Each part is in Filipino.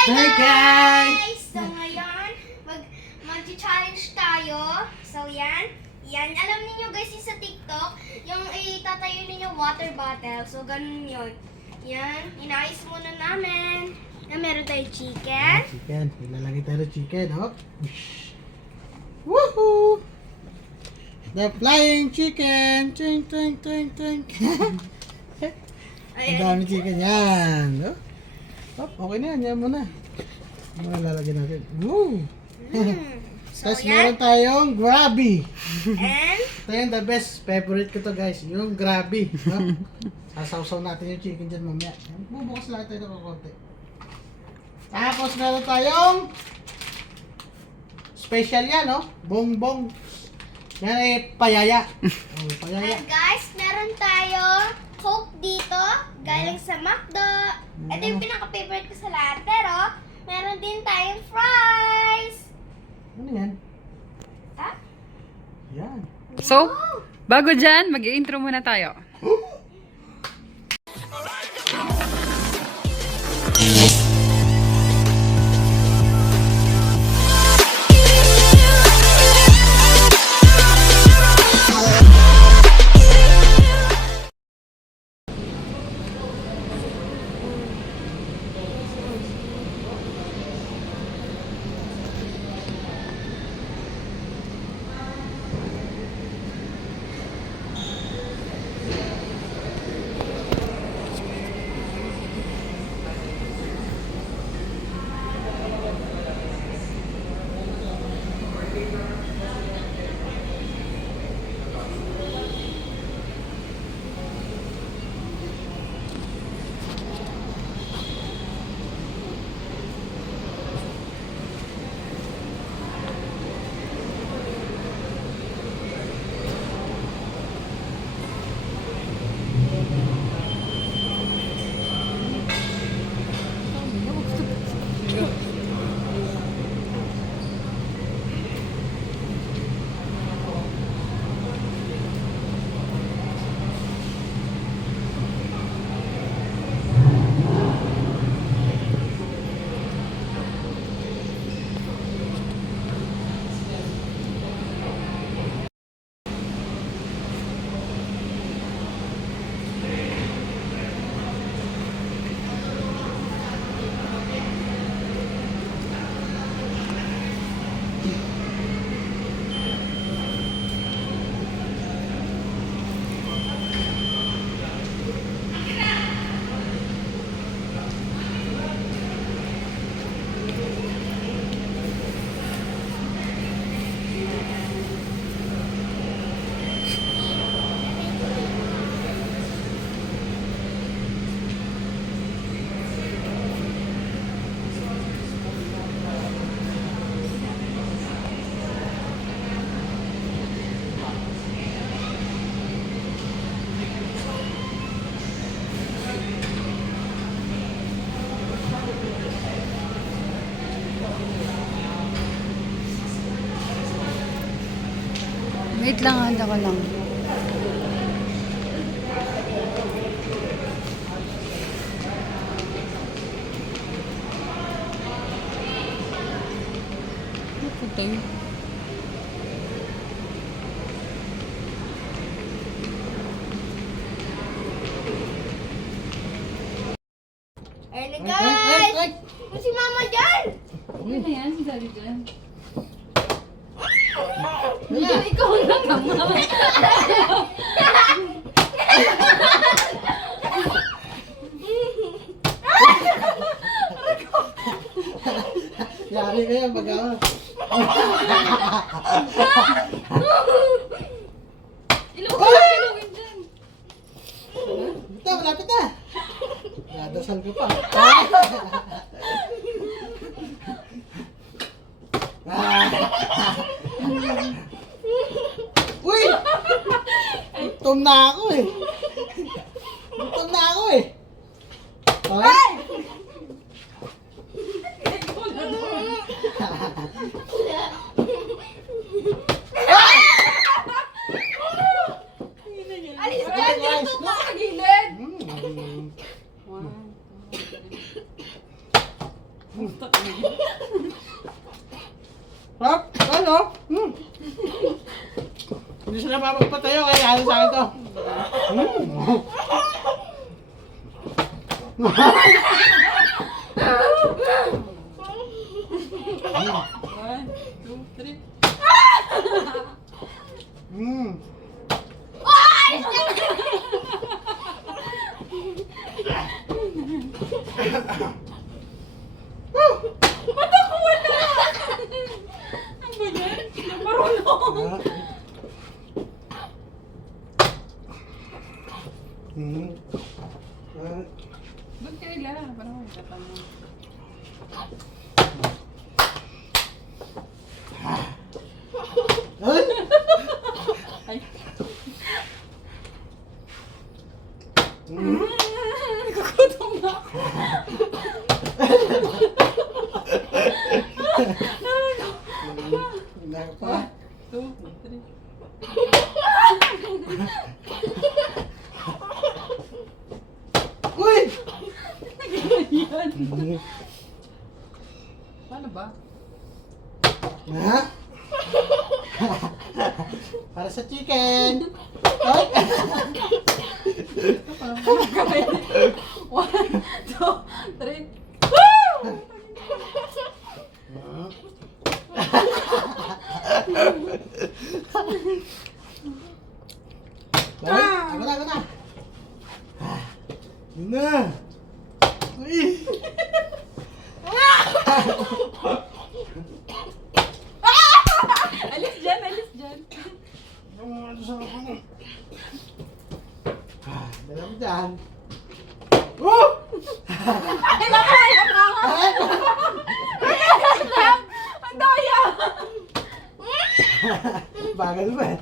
Hi guys! So ngayon, mag-challenge tayo. So yan. Yan. Alam niyo guys, yung sa TikTok, yung itatayo niyo water bottle. So ganun yun. Yan. Inayos muna namin. Na meron tayong chicken. Chicken. Ilalagay tayo ng chicken, oh. Woohoo! The flying chicken! Ting, ting, ting, ting. Ang dami chicken yan. Oh. Oh, okay na yan. Yan muna. Ano muna lalagyan natin? Woo! So Tapos yan. meron tayong Grabby. And, Ito yung the best. Favorite ko to guys. Yung Grabby. No? Sasawsaw natin yung chicken dyan mamaya. Bubukas lang tayo ng konti. Tapos meron tayong special yan, no? Bongbong. Yan ay payaya. Oh, payaya. and guys, meron tayo Coke dito. Galing sa McDo. Ito yung pinaka-favorite ko sa lahat. Pero, meron din tayong fries. Ano yan? Ah? Yan. So, bago dyan, mag-i-intro muna tayo. Wait lang, handa ko lang. Okay. Ayun na Ay, guys! ay. Kung si mama dyan! Okay na yan, si Daddy dyan. Wala. Ikaw na naman. Yari kayo mag-awa. Ilugin dyan. Ito, malapit na. Nadasal ko pa. Uy! Gutom na ako eh. Gutom na ako eh. Ay! Alis ka Guys, dyan! no? Sa gilid! Hop! Ano? Hindi sila mapagpatayo kaya ano sa akin to. One, two, three. Ba't ako wala? Ano ba yan? Marunong. Ba't kaila? Parang may tatanong. Ay! Ay. Mm. Nagugutom na ako. Naka. Two, three. Uy! Yan. Paano ba? Ha? Para sa chicken. Ay! One, two, three. Ako na, ako na. Yun na. Uy! Alis dyan, alis dyan. Dala mo dyan. Oh! Ay, nakaya ka! Ang daya! Bagal ba eh?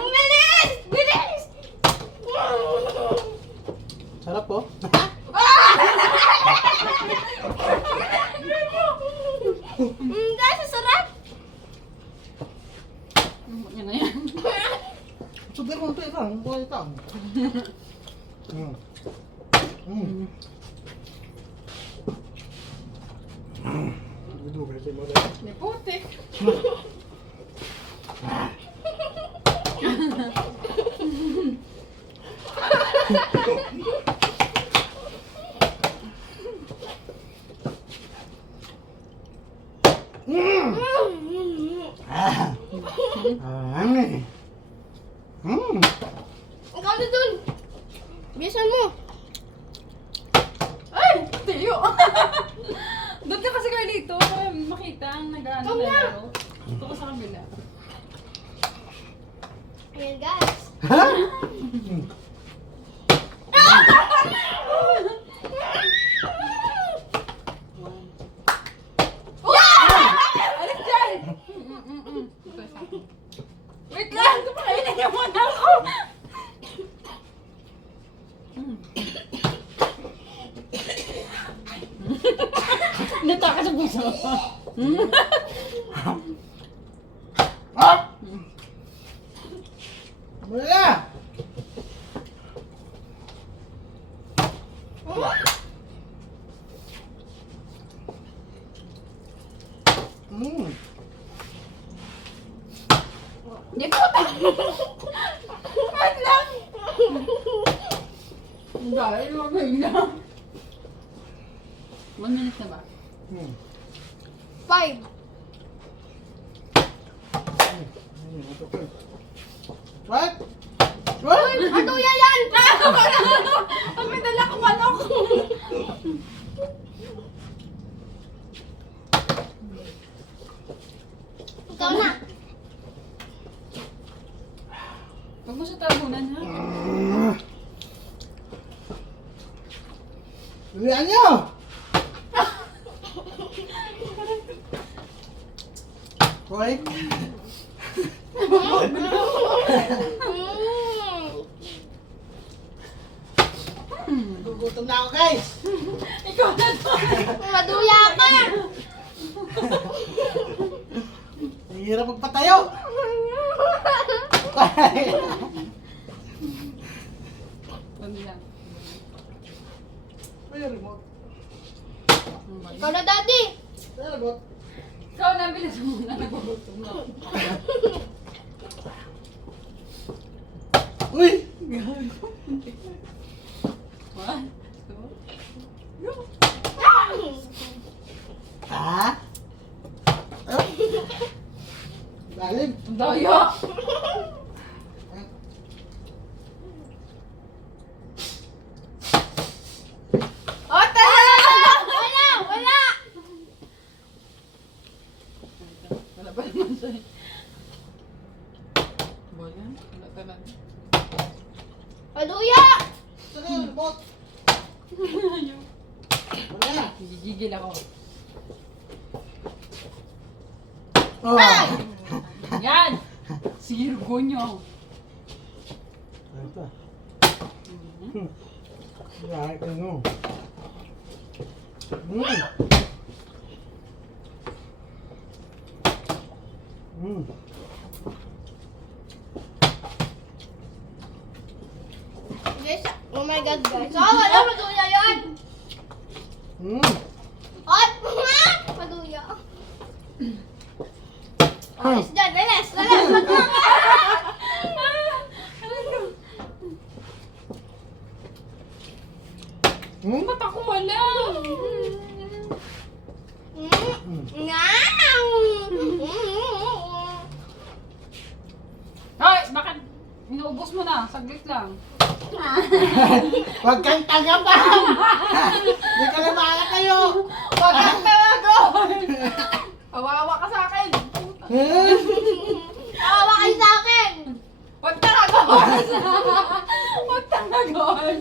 Bilis! Bilis! Sarap po. Dahil sa sarap! Yan na yan. Subir mo ito ito. Buhay ito. May putik. Ikaw na dun! Bilisan mo! Ay! Tiyo! Doon ka kasi Carlito. Makita ang nag-ano Ikaw na! laro. Ito ko sa kabila. Ayan guys. Ha? Alis dyan! Ito isa. Wait lang! Kumainin niya muna ako! Nataka sa puso. Hop! Wala! Di puta! Wait lang! Dahil wag na. 1 minute na ba? 5. What? What? Ano yan? Pag may dala kong manok! Ikaw na. Huwag mo siya tabunan ha? Bilihan niyo! Wait. Nagugutom na ako, guys. Ikaw na to! Maduya ka! Ang hirap magpatayo. Huwag lang. Uy, yung remote. Ikaw na, Daddy. Talagot. Ikaw na, bilis mo na. Nagugutom na. Uy! One, two, go. Ha? Ah? Lalim. Ang daya. Oh, tara! Wala! Wala! Wala pa naman siya. Wala. Wala talaga. Paluya! Saan yung remote? Wala. Gigigil ako. Oh. Yan! Sirgo nyo. Ano pa? Lahat ka no. Guys, oh my God, guys. Oh, wala! Paluya yun! Oh, paluya. Oh, is dyan. Bilis! Bilis! Ba't ako wala? Ngaw! Hoy! Bakit? Inuubos mo na. Saglit lang. Huwag kang tagapang! Hindi ka na maala kayo! Wag kang tawagon! Kawawa ka sa akin! Kawawa kayo sa akin! Wag tawagon! Wag tawagon!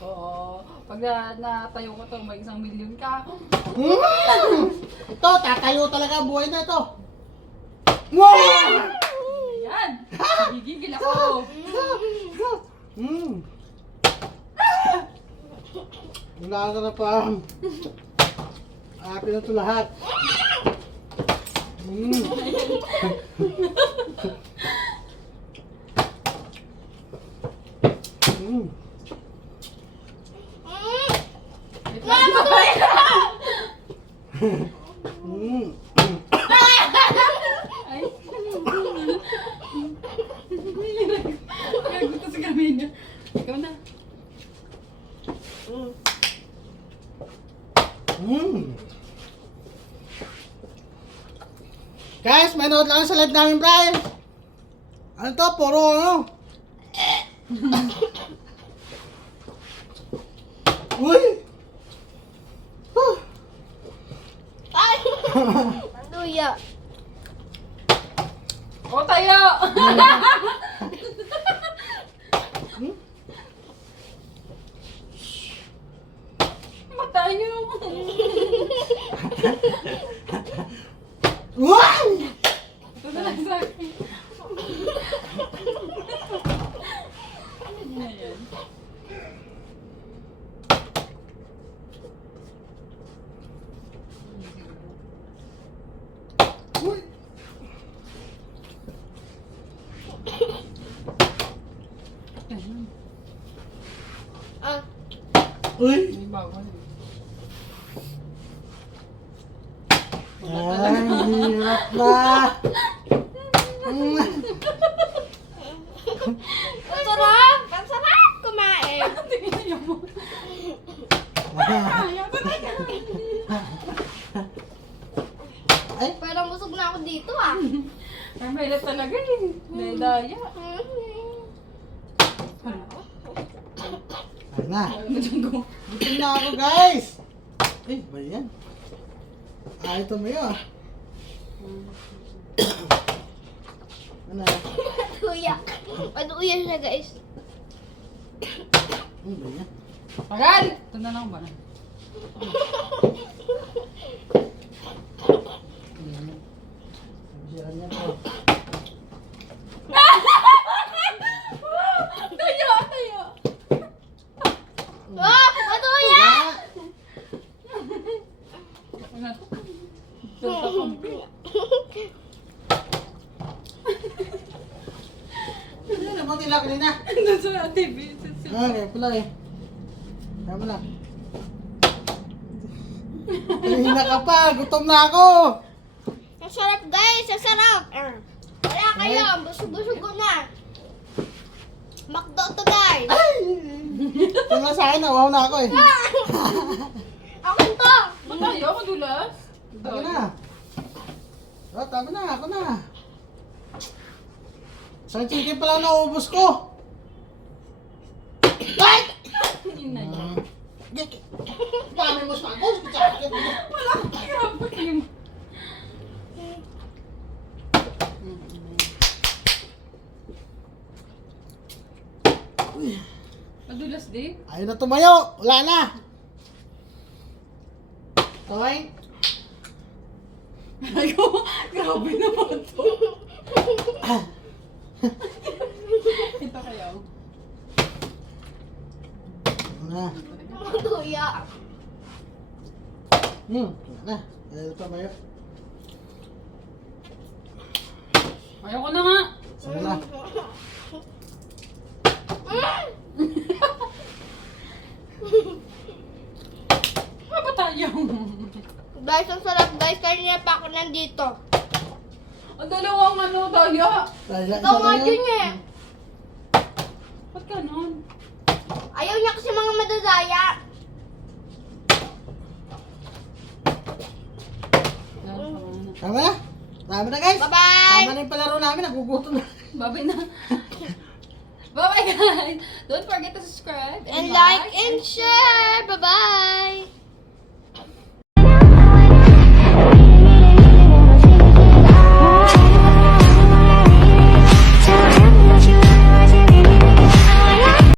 Oo. Pag natayo ko to, may 1 milyon ka. Ito, tatayo talaga buhay na ito. Wow! Yan! Gigigil ako! Wala ka na pa. Akin na ito lahat. Ay! Gago to sa gamin niya. Ikaw na. Guys, manood lang sa live namin, Brian. Ano to? Puro ano? Uy! Ay! Paluya. O, tayo! Mata niyo! Wow! Ito na lang sa akin. Ano na yan? Uy! Ayun. Ah, Uy! May bawal. Ay, hirap na! ang sarap! Ang sarap kumain! Tingnan niyo mo. Ay! Parang busog na ako dito ah. Ay, mahirap talaga eh. May daya. Ay na! Ano dyan ko? Gutom na ako, guys! Ay, ba yan? Ay, tumayo ah. Ano? Paluya. Paluya siya, guys. Ano ba yan? Tagal! Ito na lang ba na? Sira niya to. Tayo! Tayo! Oh! Paluya! Ano? Santa Kumpi. Ano na, buti lang kanina. Nandun sa TV. Ah, kaya pala eh. Tama na. Kanina ka pa, gutom na ako. Ang sarap guys, ang sarap. Kaya kayo, busog-busog ko na. McDo to guys. Ito na sa akin, nawaw na ako eh. Akin to. Ba't ayaw? Madulas? Tama na. Oh, tama na, ako na. Isang chicken pala naubos ko. Ay! Yun na yun. Dami mo sa ako. Wala kang kirapat yung... Madulas di? Ayaw na tumayo. Wala na. Toy. Ayaw, grabe naman to. Ito kayo. Na. Matuya. Wala na. Ayaw na tumayo. Ayaw ko na nga. Sige na. Ano ba tayo? Guys, ang sarap guys. Kanina pa ako nandito. Ang dalawang ano, daya. Dahil Ikaw nga dyan eh. Ba't ganon? Ayaw niya kasi mga madadaya. Tama na. Tama na guys. Bye-bye. Tama na yung palaro namin. Nagugutom na. Bye-bye na. Bye-bye guys. Don't forget to subscribe And like and share. Bye-bye.